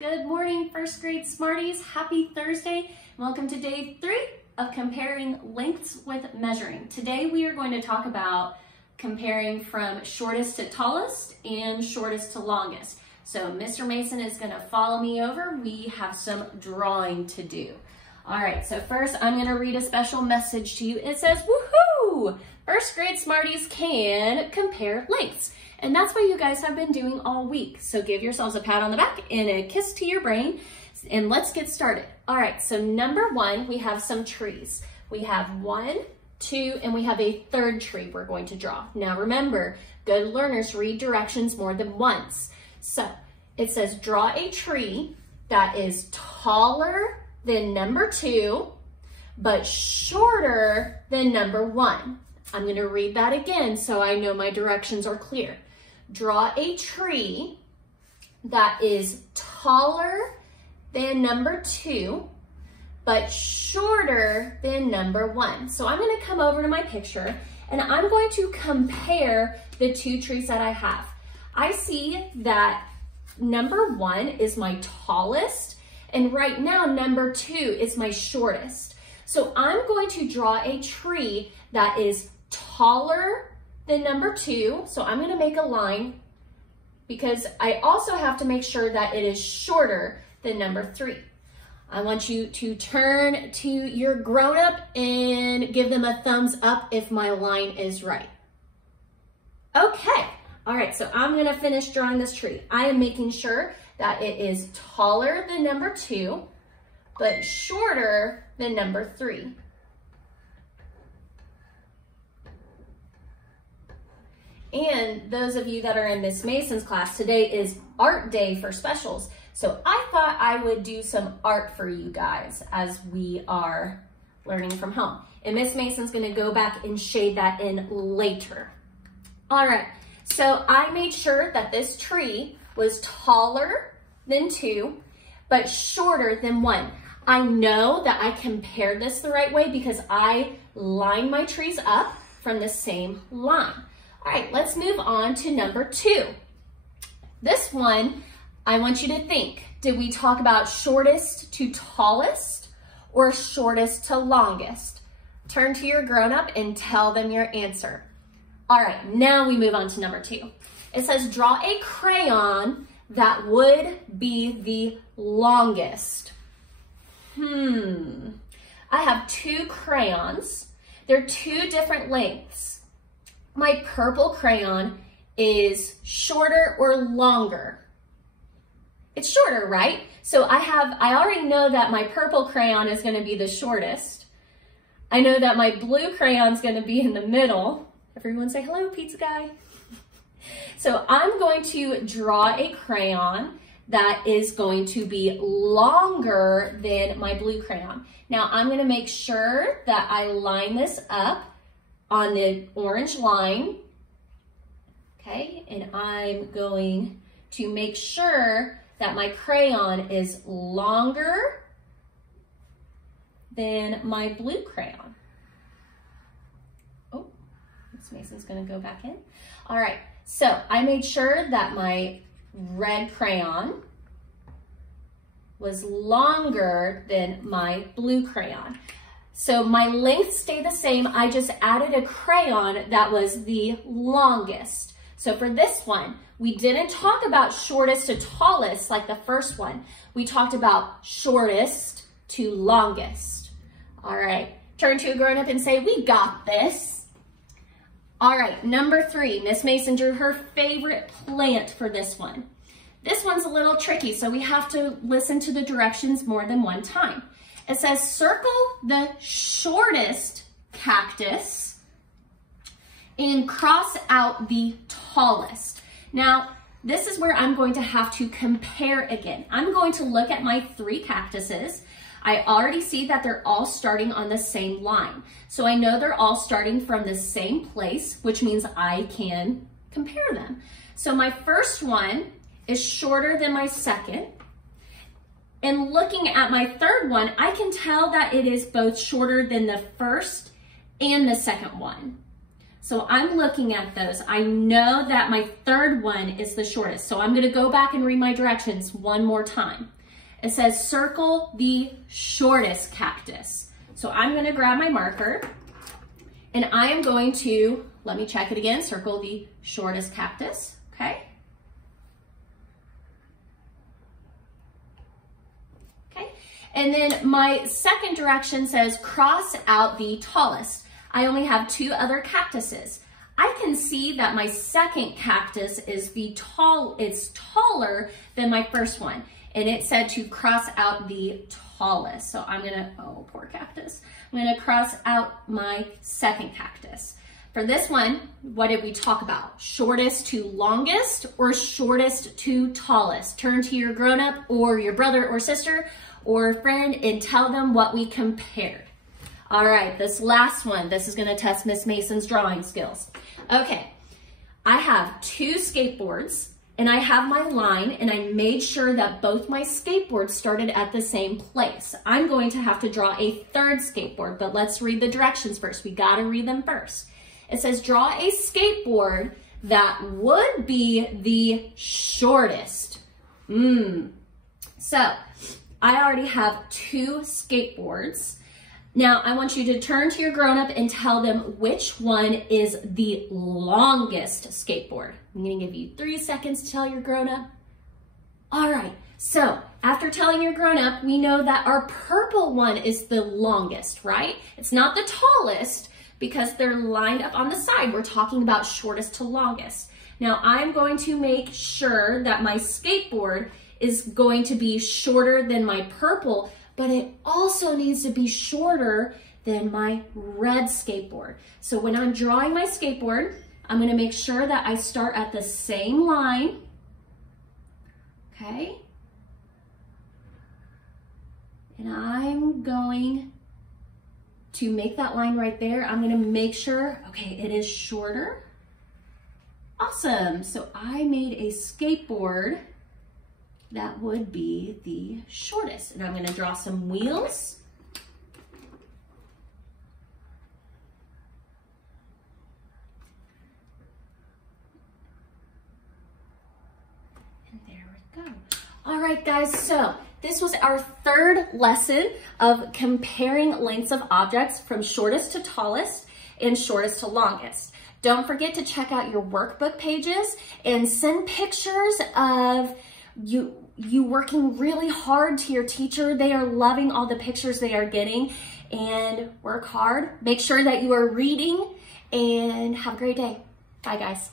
Good morning, first grade Smarties. Happy Thursday. Welcome to day 3 of comparing lengths with measuring. Today we are going to talk about comparing from shortest to tallest and shortest to longest. So Mr. Mason is going to follow me over. We have some drawing to do. All right, so first I'm going to read a special message to you. It says, woohoo! First grade Smarties can compare lengths. And that's what you guys have been doing all week. So give yourselves a pat on the back and a kiss to your brain, and let's get started. All right, so number 1, we have some trees. We have 1, 2, and we have a third tree we're going to draw. Now remember, good learners read directions more than once. So it says draw a tree that is taller than number 2, but shorter than number 1. I'm going to read that again so I know my directions are clear. Draw a tree that is taller than number 2, but shorter than number 1. So I'm going to come over to my picture and I'm going to compare the 2 trees that I have. I see that number 1 is my tallest, and right now number 2 is my shortest. So I'm going to draw a tree that is taller than number 2. So I'm going to make a line because I also have to make sure that it is shorter than number 3. I want you to turn to your grown-up and give them a thumbs up if my line is right. Okay. All right. So I'm going to finish drawing this tree. I am making sure that it is taller than number 2, but shorter than number 3. And those of you that are in Miss Mason's class, today is art day for specials. So I thought I would do some art for you guys as we are learning from home. And Miss Mason's gonna go back and shade that in later. All right, so I made sure that this tree was taller than 2, but shorter than 1. I know that I compared this the right way because I lined my trees up from the same line. All right, let's move on to number 2. This one, I want you to think, did we talk about shortest to tallest or shortest to longest? Turn to your grown-up and tell them your answer. All right, now we move on to number 2. It says draw a crayon that would be the longest. I have 2 crayons. They're 2 different lengths. My purple crayon is shorter or longer? It's shorter, right? So I already know that my purple crayon is going to be the shortest. I know that my blue crayon is going to be in the middle. Everyone say hello, pizza guy. So I'm going to draw a crayon that is going to be longer than my blue crayon. Now I'm going to make sure that I line this up on the orange line, okay? And I'm going to make sure that my crayon is longer than my blue crayon. Oh, Miss Mason's gonna go back in. All right, so I made sure that my red crayon was longer than my blue crayon. So my length stayed the same. I just added a crayon that was the longest. So for this one, we didn't talk about shortest to tallest like the first one. We talked about shortest to longest. All right, turn to a grown-up and say, we got this. All right, number 3, Miss Mason drew her favorite plant for this one. This one's a little tricky, so we have to listen to the directions more than one time. It says circle the shortest cactus and cross out the tallest. Now, this is where I'm going to have to compare again. I'm going to look at my 3 cactuses. I already see that they're all starting on the same line. So I know they're all starting from the same place, which means I can compare them. So my first one is shorter than my second. And looking at my third one, I can tell that it is both shorter than the first and the second one. So I'm looking at those. I know that my third one is the shortest. So I'm gonna go back and read my directions one more time. It says circle the shortest cactus. So I'm gonna grab my marker and I am going to, let me check it again, circle the shortest cactus, okay? Okay, and then my second direction says cross out the tallest. I only have 2 other cactuses. I can see that my second cactus is it's taller than my first one. And it said to cross out the tallest. So I'm gonna, oh, poor cactus. I'm gonna cross out my second cactus. For this one, what did we talk about? Shortest to longest or shortest to tallest? Turn to your grown-up or your brother or sister or friend and tell them what we compared. All right, this last one, this is gonna test Miss Mason's drawing skills. Okay, I have 2 skateboards and I have my line and I made sure that both my skateboards started at the same place. I'm going to have to draw a third skateboard, but let's read the directions first. We gotta read them first. It says draw a skateboard that would be the shortest. So I already have 2 skateboards. Now I want you to turn to your grown-up and tell them which one is the longest skateboard. I'm gonna give you 3 seconds to tell your grown-up. All right, so after telling your grown-up, we know that our purple one is the longest, right? It's not the tallest because they're lined up on the side. We're talking about shortest to longest. Now I'm going to make sure that my skateboard is going to be shorter than my purple, but it also needs to be shorter than my red skateboard. So when I'm drawing my skateboard, I'm gonna make sure that I start at the same line, okay? And I'm going to make that line right there. I'm gonna make sure, okay, it is shorter. Awesome, so I made a skateboard that would be the shortest. And I'm gonna draw some wheels. And there we go. All right, guys, so this was our third lesson of comparing lengths of objects from shortest to tallest and shortest to longest. Don't forget to check out your workbook pages and send pictures of you working really hard to your teacher. They are loving all the pictures they are getting, and work hard. Make sure that you are reading, and have a great day. Bye, guys.